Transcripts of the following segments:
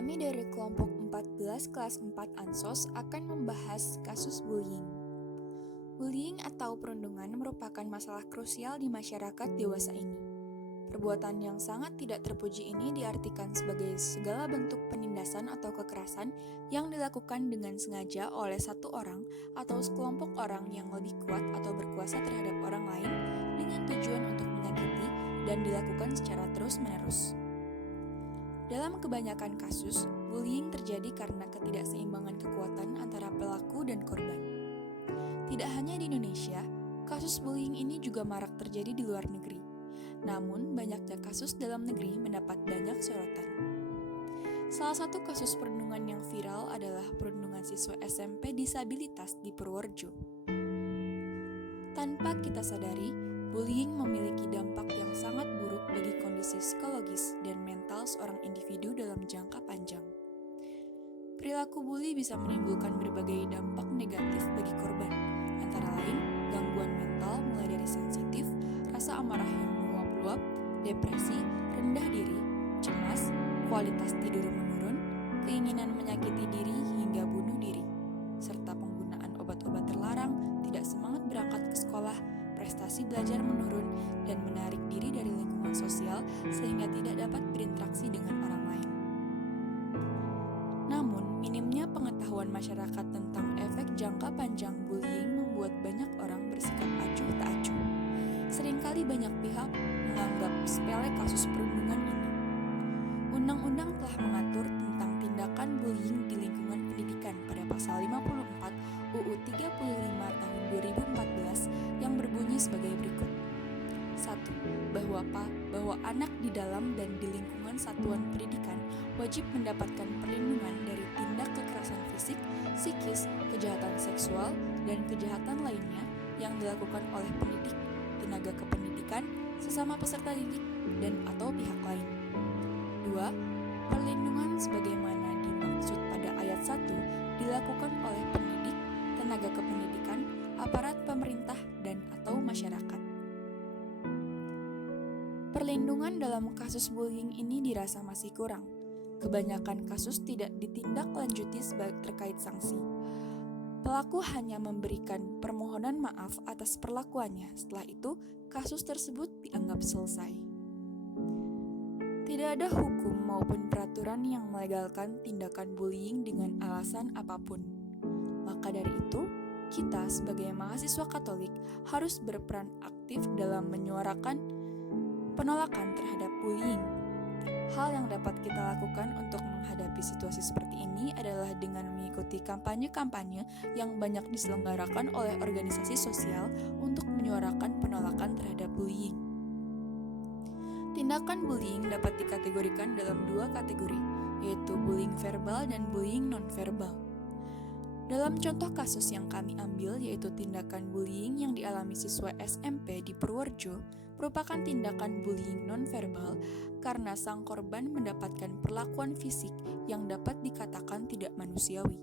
Kami dari kelompok 14 kelas 4 Ansos akan membahas kasus bullying. Bullying atau perundungan merupakan masalah krusial di masyarakat dewasa ini. Perbuatan yang sangat tidak terpuji ini diartikan sebagai segala bentuk penindasan atau kekerasan yang dilakukan dengan sengaja oleh satu orang atau sekelompok orang yang lebih kuat atau berkuasa terhadap orang lain dengan tujuan untuk menyakiti dan dilakukan secara terus-menerus. Dalam kebanyakan kasus, bullying terjadi karena ketidakseimbangan kekuatan antara pelaku dan korban. Tidak hanya di Indonesia, kasus bullying ini juga marak terjadi di luar negeri. Namun, banyaknya kasus dalam negeri mendapat banyak sorotan. Salah satu kasus perundungan yang viral adalah perundungan siswa SMP disabilitas di Purworejo. Tanpa kita sadari, bullying memiliki dampak yang sangat buruk bagi kondisi psikologis dan mental seorang individu dalam jangka panjang. Perilaku bully bisa menimbulkan berbagai dampak negatif bagi korban, antara lain gangguan mental mulai dari sensitif, rasa amarah yang meluap-luap, depresi, rendah diri, cemas, kualitas tidur menurun, keinginan menyakiti diri hingga bunuh diri, serta penggunaan obat-obat terlarang, tidak semangat berangkat ke sekolah, prestasi belajar menurun, dan menarik diri dari lingkungan sosial sehingga tidak dapat berinteraksi dengan orang lain. Namun, minimnya pengetahuan masyarakat tentang efek jangka panjang bullying membuat banyak orang bersikap acuh tak acuh. Seringkali banyak pihak menganggap sepele kasus perundungan ini. Undang-undang telah mengatur tentang tindakan bullying di lingkungan pendidikan pada pasal 54 UU 35 tahun 2014 yang berbunyi sebagai berikut. 1. Bahwa anak di dalam dan di lingkungan satuan pendidikan wajib mendapatkan perlindungan dari tindak kekerasan fisik, psikis, kejahatan seksual, dan kejahatan lainnya yang dilakukan oleh pendidik, tenaga kependidikan, sesama peserta didik, dan atau pihak lain. 2. Perlindungan sebagaimana dimaksud pada ayat 1 dilakukan oleh pendidik, tenaga kependidikan, aparat pemerintah, dan atau masyarakat. Perlindungan dalam kasus bullying ini dirasa masih kurang. Kebanyakan kasus tidak ditindaklanjuti terkait sanksi. Pelaku hanya memberikan permohonan maaf atas perlakuannya. Setelah itu, kasus tersebut dianggap selesai. Tidak ada hukum maupun peraturan yang melegalkan tindakan bullying dengan alasan apapun. Maka dari itu, kita sebagai mahasiswa Katolik harus berperan aktif dalam menyuarakan penolakan terhadap bullying. Hal yang dapat kita lakukan untuk menghadapi situasi seperti ini adalah dengan mengikuti kampanye-kampanye yang banyak diselenggarakan oleh organisasi sosial untuk menyuarakan penolakan terhadap bullying. Tindakan bullying dapat dikategorikan dalam dua kategori, yaitu bullying verbal dan bullying non-verbal. Dalam contoh kasus yang kami ambil, yaitu tindakan bullying yang dialami siswa SMP di Purworejo, merupakan tindakan bullying non-verbal karena sang korban mendapatkan perlakuan fisik yang dapat dikatakan tidak manusiawi.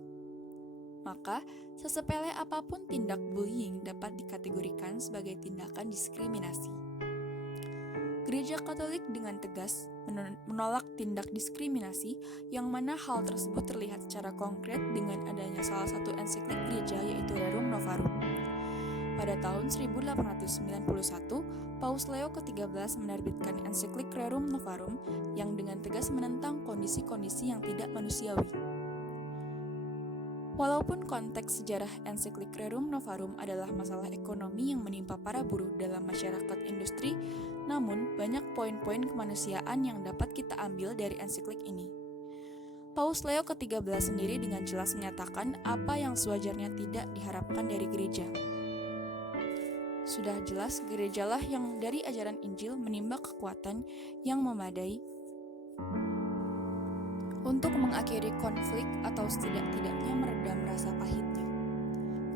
Maka, sesepele apapun tindak bullying dapat dikategorikan sebagai tindakan diskriminasi. Gereja Katolik dengan tegas menolak tindak diskriminasi, yang mana hal tersebut terlihat secara konkret dengan adanya salah satu ensiklik gereja, yaitu Rerum Novarum. Pada tahun 1891, Paus Leo ke-13 menerbitkan ensiklik Rerum Novarum yang dengan tegas menentang kondisi-kondisi yang tidak manusiawi. Walaupun konteks sejarah ensiklik Rerum Novarum adalah masalah ekonomi yang menimpa para buruh dalam masyarakat industri, namun banyak poin-poin kemanusiaan yang dapat kita ambil dari ensiklik ini. Paus Leo ke-13 sendiri dengan jelas menyatakan apa yang sewajarnya tidak diharapkan dari gereja. Sudah jelas gerejalah yang dari ajaran Injil menimba kekuatan yang memadai untuk mengakhiri konflik atau setidak-tidaknya meredam rasa pahitnya.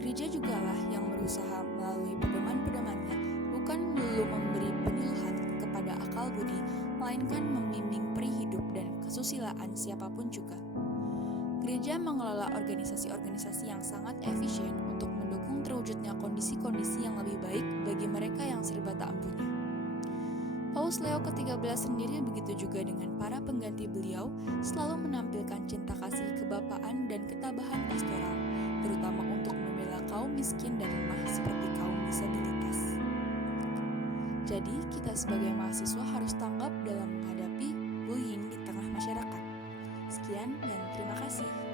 Gereja jugalah yang berusaha melalui pedoman-pedomannya bukan melulu memberi penyuluhan kepada akal budi, melainkan membimbing peri hidup dan kesusilaan siapapun juga. Gereja mengelola organisasi-organisasi yang sangat efisien untuk mendukung terwujudnya kondisi-kondisi yang lebih baik bagi mereka yang serba tak ampunya. Paus Leo ke-13 sendiri begitu juga dengan para pengganti beliau selalu menampilkan cinta kasih kebapaan dan ketabahan pastoral, terutama untuk membela kaum miskin dan lemah seperti kaum disabilitas. Jadi, kita sebagai mahasiswa harus tanggap dalam menghadapi bullying di tengah masyarakat. Sekian dan terima kasih.